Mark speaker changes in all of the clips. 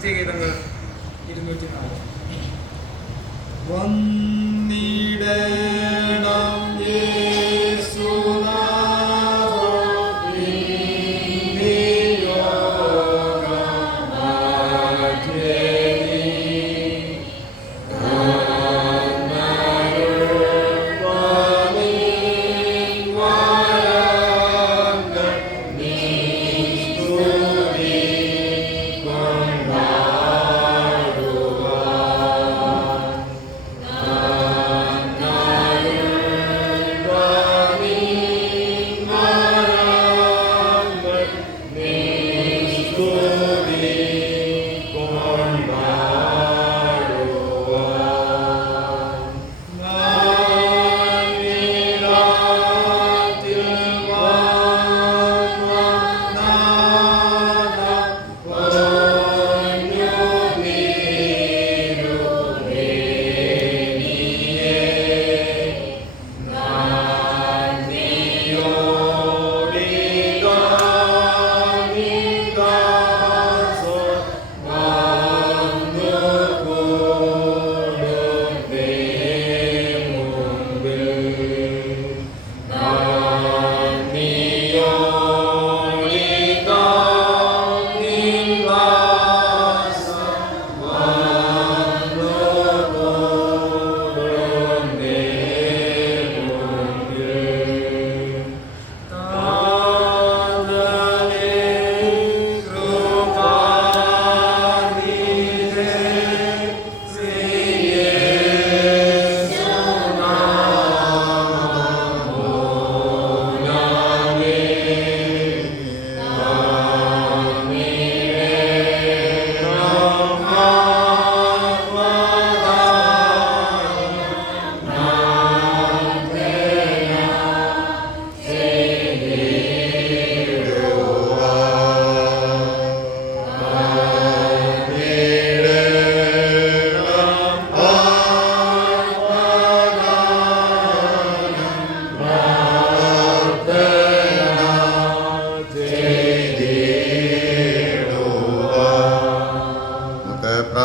Speaker 1: ക്രിസ്തീയ ഗീതങ്ങൾ ഇരുന്നൂറ്റി നാല്
Speaker 2: വന്നിടണം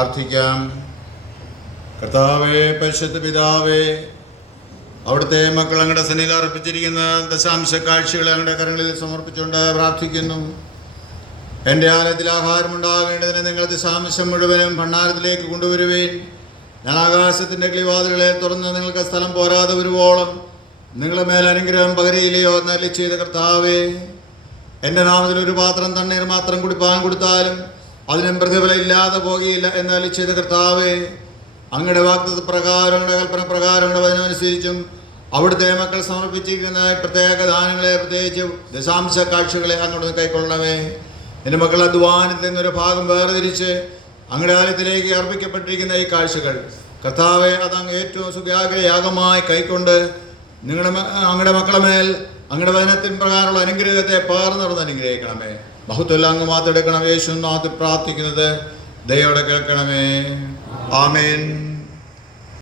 Speaker 3: പ്രാർത്ഥിക്കാം. കർത്താവേ പരിശുദ്ധ പിതാവേ അവിടുത്തെ മക്കൾ അങ്ങയുടെ സന്നിധിയിൽ അർപ്പിച്ചിരിക്കുന്ന ദശാംശ കാഴ്ചകൾ അങ്ങയുടെ കരങ്ങളിൽ സമർപ്പിച്ചുകൊണ്ട് പ്രാർത്ഥിക്കുന്നു. എന്റെ ആലയത്തിൽ ആഹാരമുണ്ടാകേണ്ടതിന് നിങ്ങൾ ദശാംശം മുഴുവനും ഭണ്ണാരത്തിലേക്ക് കൊണ്ടുവരുവേൻ. ഞാൻ ആകാശത്തിന്റെ കിളിവാതിലുകളെ തുറന്ന് നിങ്ങൾക്ക് സ്ഥലം പോരാതെ വരുവോളം നിങ്ങളുടെ മേൽ അനുഗ്രഹം പകരിയില്ലയോ എന്നല്ലി ചെയ്ത കർത്താവേ എന്റെ നാമത്തിൽ ഒരു പാത്രം തണ്ണീർ മാത്രം കുടിപ്പാൻ കൊടുത്താലും അതിനും പ്രതിഫലം ഇല്ലാതെ പോകുകയില്ല എന്നാൽ ചെയ്ത കർത്താവേ അങ്ങയുടെ വാക്തത്വ പ്രകാരം അങ്ങയുടെ കൽപ്പന പ്രകാരം അങ്ങയുടെ വചനമനുസരിച്ചും അവിടുത്തെ മക്കൾ സമർപ്പിച്ചിരിക്കുന്ന പ്രത്യേക ദാനങ്ങളെ പ്രത്യേകിച്ച് ദശാംശ കാഴ്ചകളെ അങ്ങോട്ട് കൈക്കൊള്ളണമേ. എന്റെ മക്കൾ അധ്വാനത്തിൽ നിന്നൊരു ഭാഗം വേർതിരിച്ച് അങ്ങയുടെ ആലയത്തിലേക്ക് അർപ്പിക്കപ്പെട്ടിരിക്കുന്ന ഈ കാഴ്ചകൾ കർത്താവെ അതങ്ങ് ഏറ്റവും സുഖാഗ്രയാഗമായി കൈക്കൊണ്ട് നിങ്ങളുടെ അങ്ങയുടെ മക്കളെ മേൽ അങ്ങയുടെ വചനത്തിൻ പ്രകാരമുള്ള അനുഗ്രഹത്തെ പാർന്നിടന്ന് അനുഗ്രഹിക്കണമേ. ബഹുത്വല്ല അങ്ങ് മാത്രം എടുക്കണം യേശു നാത്ത് പ്രാർത്ഥിക്കുന്നത് ദയോടെ കേൾക്കണമേ. ആമേൻ.